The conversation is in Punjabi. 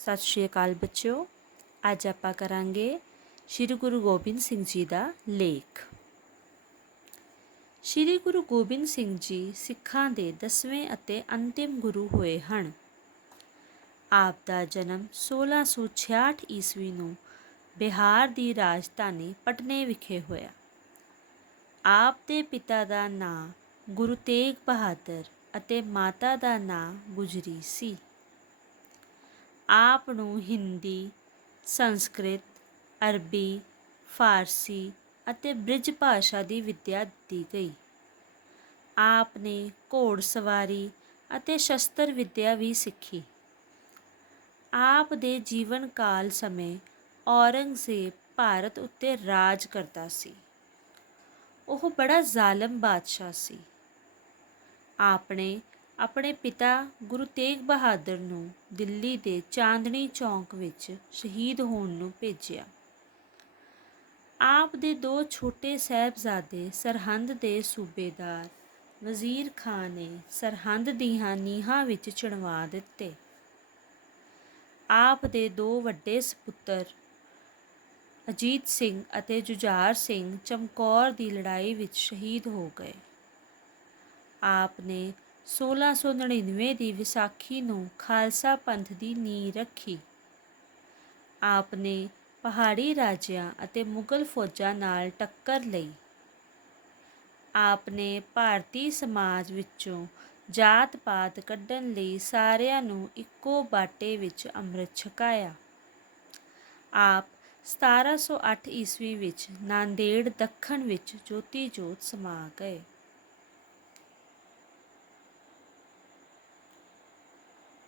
ਸਤਿ ਸ਼੍ਰੀ ਅਕਾਲ ਬੱਚਿਓ। ਅੱਜ ਆਪਾਂ ਕਰਾਂਗੇ ਸ੍ਰੀ ਗੁਰੂ ਗੋਬਿੰਦ ਸਿੰਘ ਜੀ ਦਾ ਲੇਖ। ਸ੍ਰੀ ਗੁਰੂ ਗੋਬਿੰਦ ਸਿੰਘ ਜੀ ਸਿੱਖਾਂ ਦੇ 10ਵੇਂ ਅਤੇ ਅੰਤਿਮ ਗੁਰੂ ਹੋਏ ਹਨ। ਆਪ ਦਾ ਜਨਮ 1666 ਈਸਵੀ ਨੂੰ ਬਿਹਾਰ ਦੀ ਰਾਜਧਾਨੀ ਪਟਨੇ ਵਿਖੇ ਹੋਇਆ। ਆਪ ਦੇ ਪਿਤਾ ਦਾ ਨਾਂ ਗੁਰੂ ਤੇਗ ਬਹਾਦਰ ਅਤੇ ਮਾਤਾ ਦਾ ਨਾਂ ਗੁਜਰੀ ਸੀ। ਆਪ ਨੂੰ ਹਿੰਦੀ, ਸੰਸਕ੍ਰਿਤ, ਅਰਬੀ, ਫਾਰਸੀ ਅਤੇ ਬ੍ਰਿਜ ਭਾਸ਼ਾ ਦੀ ਵਿੱਦਿਆ ਦਿੱਤੀ ਗਈ। ਆਪ ਨੇ ਘੋੜ ਸਵਾਰੀ ਅਤੇ ਸ਼ਸਤਰ ਵਿੱਦਿਆ ਵੀ ਸਿੱਖੀ। ਆਪ ਦੇ ਜੀਵਨ ਕਾਲ ਸਮੇਂ ਔਰੰਗਜ਼ੇਬ ਭਾਰਤ ਉੱਤੇ ਰਾਜ ਕਰਦਾ ਸੀ। ਉਹ ਬੜਾ ਜ਼ਾਲਮ ਬਾਦਸ਼ਾਹ ਸੀ। ਆਪਣੇ ਆਪਣੇ ਪਿਤਾ ਗੁਰੂ ਤੇਗ ਬਹਾਦਰ ਨੂੰ ਦਿੱਲੀ ਦੇ ਚਾਂਦਨੀ ਚੌਂਕ ਵਿੱਚ ਸ਼ਹੀਦ ਹੋਣ ਨੂੰ ਭੇਜਿਆ। ਆਪ ਦੇ ਦੋ ਛੋਟੇ ਸਹਿਬਜ਼ਾਦੇ ਸਰਹੰਦ ਦੇ ਸੂਬੇਦਾਰ ਵਜ਼ੀਰ ਖਾਨ ਨੇ ਸਰਹੰਦ ਦੀਆਂ ਨੀਹਾਂ ਵਿੱਚ ਚਿਣਵਾ ਦਿੱਤੇ। ਆਪ ਦੇ ਦੋ ਵੱਡੇ ਸਪੁੱਤਰ ਅਜੀਤ ਸਿੰਘ ਅਤੇ ਜੁਝਾਰ ਸਿੰਘ ਚਮਕੌਰ ਦੀ ਲੜਾਈ ਵਿੱਚ ਸ਼ਹੀਦ ਹੋ ਗਏ। ਆਪ ਨੇ 1699 ਦੀ ਵਿਸਾਖੀ ਨੂੰ ਖਾਲਸਾ ਪੰਥ ਦੀ ਨੀਂਹ ਰੱਖੀ। ਆਪ ਨੇ ਪਹਾੜੀ ਰਾਜਿਆਂ ਅਤੇ ਮੁਗਲ ਫੌਜਾਂ ਨਾਲ ਟੱਕਰ ਲਈ। ਆਪ ਨੇ ਭਾਰਤੀ ਸਮਾਜ ਵਿੱਚੋਂ ਜਾਤ ਪਾਤ ਕੱਢਣ ਲਈ ਸਾਰਿਆਂ ਨੂੰ ਇੱਕੋ ਬਾਟੇ ਵਿੱਚ ਅੰਮ੍ਰਿਤ ਛਕਾਇਆ। ਆਪ 1708 ਈਸਵੀ ਵਿੱਚ ਨਾਂਦੇੜ ਦੱਖਣ ਵਿੱਚ ਜੋਤੀ ਜੋਤ ਸਮਾ ਗਏ।